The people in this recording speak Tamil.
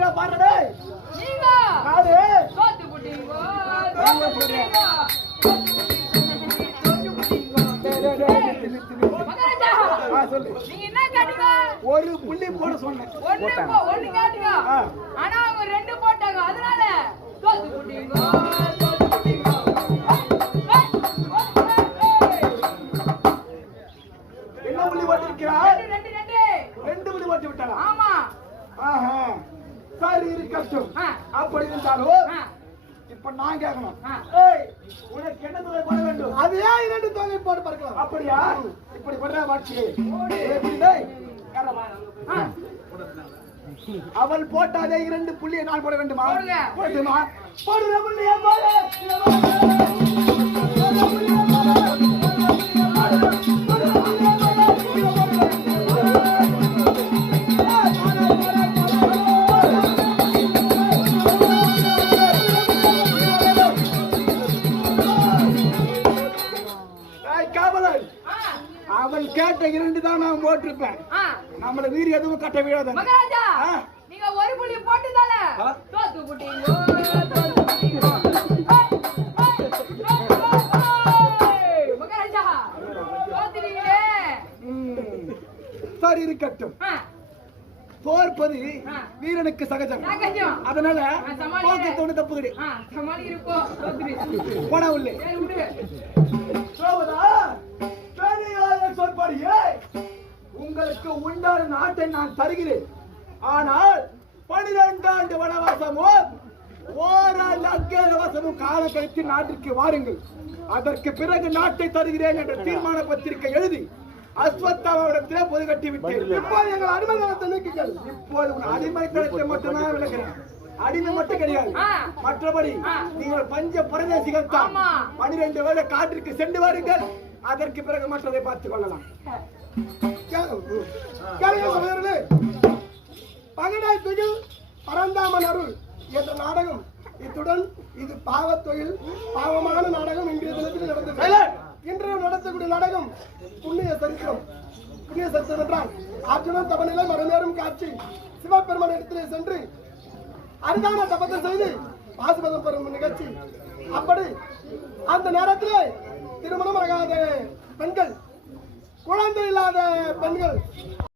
இருக்கிற பாருடே நீங்க நாடு தோத்து புட்டீங்க நீங்க என்ன கேட்டீங்க? ஒரு புள்ளி போட சொன்னேன். ஒண்ணு கேட்டீங்க. ஆனா அவங்க ரெண்டு போட்டாங்க. அதனால தோத்து புட்டீங்க. என்ன புள்ளி போட்டிருக்கிறா? ரெண்டு புள்ளி போட்டு விட்டாளா? ஆமா. ஆஹா. சரி இருக்கட்டும். அப்படி இருந்தாலும் இப்ப நான் கேட்கணும். ஏய், உனக்கு என்ன தொகை போட வேண்டும்? அது ஏன் இரண்டு தொகை போட்டு பார்க்கலாம்? அப்படியா? இப்படி பண்ற மாட்சி. எப்படி டேய்? அவள் போட்டாதே இரண்டு புள்ளியை நான் போட வேண்டுமா? போடுமா? போடுற புள்ளியை போடு. அவள் கேட்ட இரண்டு தான் நான் போட்டிருப்பேன். நம்மள வீடு எதுவும் கட்ட விடாத. மகாராஜா நீங்க ஒரு புள்ளி போட்டுதால தோத்து புட்டீங்க. மகாராஜா தோத்துறீங்களே. சரி இருக்கட்டும். தோற்பது வீரனுக்கு சகஜம். அதனால போக்கத்தோடு தப்புகிறேன். போனா உள்ளே உங்களுக்கு உண்டான நாட்டை நான் தருகிறேன். ஆனால் 12 ஆண்டு வனவாசமோ ஓராண்டு அஜ்ஞாதவாசமும் கால கழித்து நாட்டிற்கு வாருங்கள். அதற்கு பிறகு நாட்டை தருகிறேன் என்ற தீர்மான பத்திரிகை எழுதி அஸ்வத்தாவிடத்திலே பொது கட்டி விட்டேன். இப்போது எங்கள் அடிமைத்தனத்தை நீக்குங்கள். இப்போது உன் அடிமைத்தனத்தை மட்டும்தான் விளக்குறேன். அடிமை மட்டும் கிடையாது. மற்றபடி நீங்கள் பஞ்ச பரதேசிகள் தான். 12 வேளை காட்டிற்கு சென்று வாருங்கள். அதற்கு பிறகு மற்றதை பார்த்துக் கொள்ளலாம். பகடாய் தொழில் பரந்தாமன் அருள் என்ற நாடகம் இத்துடன் இது பாவத்தொழில் பாவமான நாடகம் இன்றைய தினத்தில் நடந்தது. இன்று நடத்தக்கூடிய நாடகம் புண்ணிய சரித்திரம். புண்ணிய சரித்திரம் என்றால் அர்ஜுனன் தவநிலை மறுநேரும் காட்சி சிவபெருமான் இடத்திலே சென்று அரிதான தபத்தை செய்து பாசுபதம் பெறும் நிகழ்ச்சி. அப்படி அந்த நேரத்திலே திருமணம் ஆகாத பெண்கள், குழந்தை இல்லாத பெண்கள்